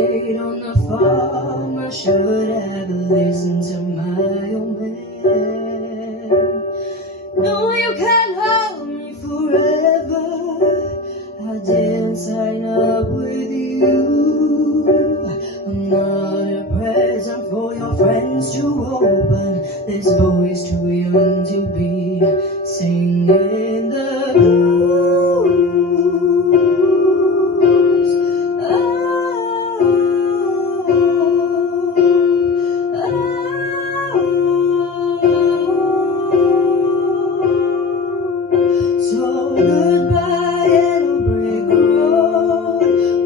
stayed on the farm. I should have listened to my old man. No, you can't hold me forever. I didn't sign up with you. I'm not a present for your friends to open. This boy's too young to be singing the blues. So goodbye, yellow brick road,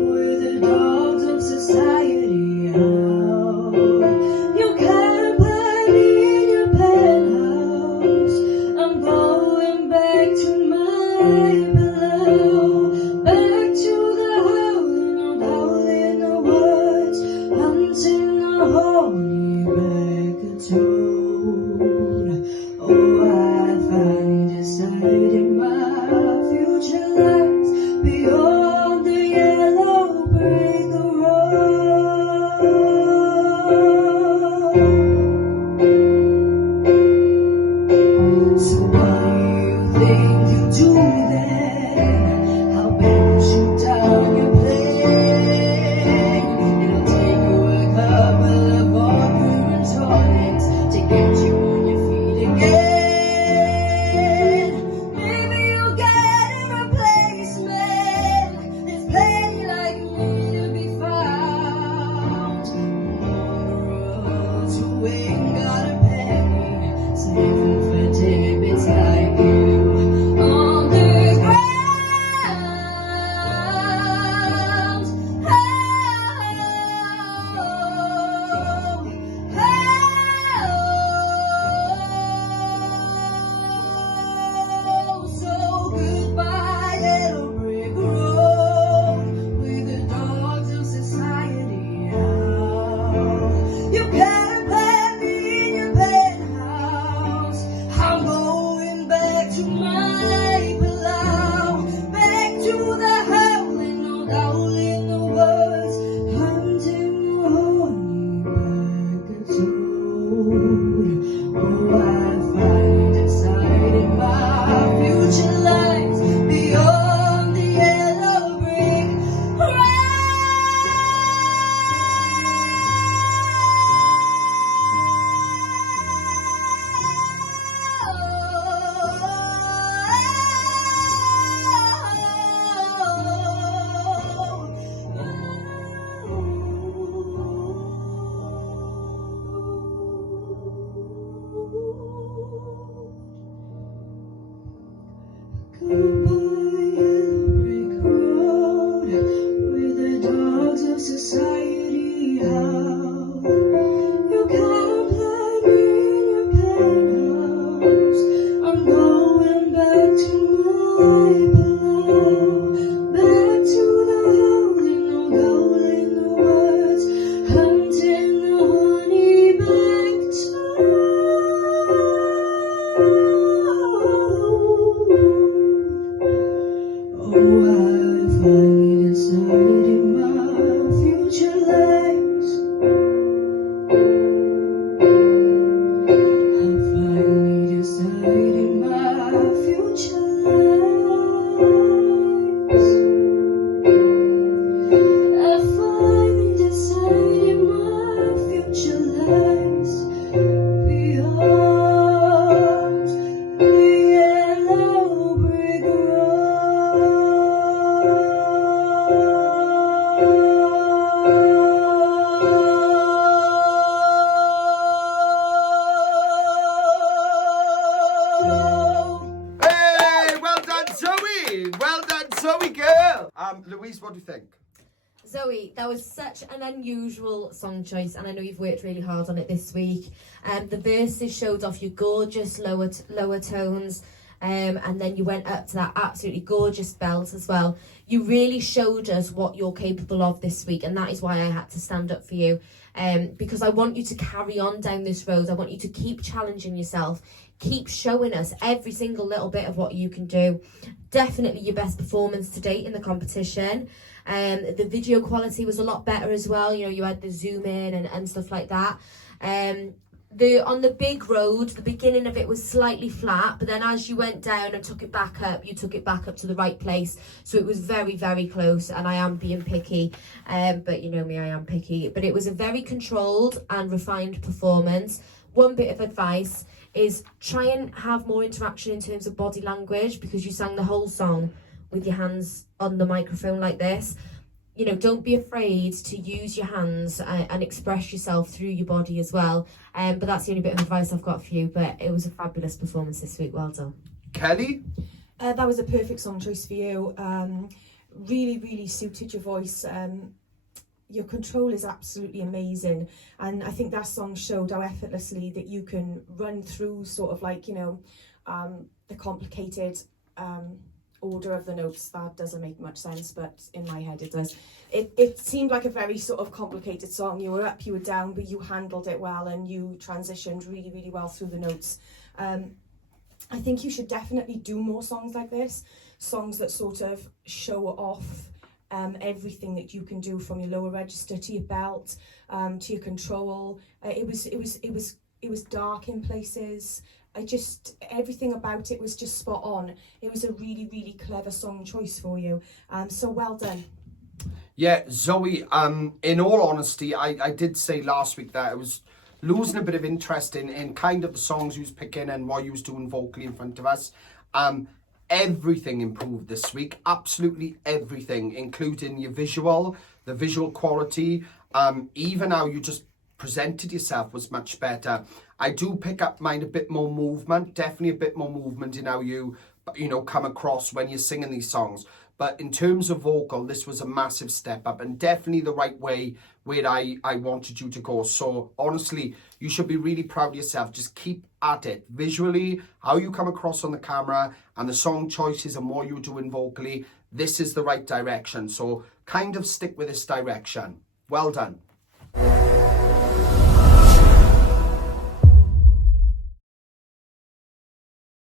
with the dogs of society out. You can't put me in your penthouse. I'm going back to my pillow, back to the howling of howling the woods, hunting the holy back-a-toad. Oh, I finally decided my future lies beyond the yellow brick road. So what do you think you do then? How bad you shoot down your plane? It'll take you a couple of Walker tonics to get you on your feet again. Maybe you'll get a replacement. There's plenty like me to be found on the roads who ain't got a penny, sniffing for tidbits like you. On the ground, so goodbye, yellow brick road, with the dogs of society out. You can't put me in your penthouse. I'm going back to my pillow, back to the howling, no doubt in the woods, hunting the horny back-a-toad. Oh, I finally decided my future lies beyond the yellow brick road. Goodbye, yellow brick road, with the dogs of society out. You can't put me in your penthouse. I'm going back to my pillow, back to the howling, no doubt in the woods, hunting the honey back-toad. Oh, I finally decided my future lies. I finally decided my future lies. I finally decided my future lies beyond the yellow brick road. Hey, well done, Zoe. Well done, Zoe girl. Louise, what do you think? Zoe, that was such an unusual song choice, and I know you've worked really hard on it this week. The verses showed off your gorgeous lower tones, and then you went up to that absolutely gorgeous belt as well. You really showed us what you're capable of this week, and that is why I had to stand up for you, because I want you to carry on down this road. I want you to keep challenging yourself, keep showing us every single little bit of what you can do. Definitely your best performance to date in the competition. The video quality was a lot better as well. You know, you had the zoom in and stuff like that. On the big road, the beginning of it was slightly flat, but then as you went down and took it back up, you took it back up to the right place. So it was very, very close, and I am being picky, but you know me, I am picky. But it was a very controlled and refined performance. One bit of advice is try and have more interaction in terms of body language, because you sang the whole song with your hands on the microphone like this. You know, don't be afraid to use your hands and express yourself through your body as well. But that's the only bit of advice I've got for you. But it was a fabulous performance this week. Well done. Kelly? That was a perfect song choice for you. Really, really suited your voice. Your control is absolutely amazing. And I think that song showed how effortlessly that you can run through sort of like, you know, the complicated order of the notes. That doesn't make much sense, but in my head it does. It seemed like a very sort of complicated song. You were up, you were down, but you handled it well, and you transitioned really, really well through the notes. I think you should definitely do more songs like this, songs that sort of show off everything that you can do, from your lower register to your belt, to your control. It was dark in places. Everything about it was just spot on. It was a really, really clever song choice for you. So well done. Yeah, Zoe, in all honesty, I did say last week that I was losing a bit of interest in kind of the songs you was picking and what you was doing vocally in front of us. Everything improved this week, absolutely everything, including your visual, the visual quality, even how you just presented yourself was much better. I do pick up mine a bit more movement, definitely a bit more movement in how you know, come across when you're singing these songs. But in terms of vocal, this was a massive step up, and definitely the right way where I wanted you to go. So honestly, you should be really proud of yourself. Just keep at it. Visually, how you come across on the camera, and the song choices and what you're doing vocally, this is the right direction. So kind of stick with this direction. Well done.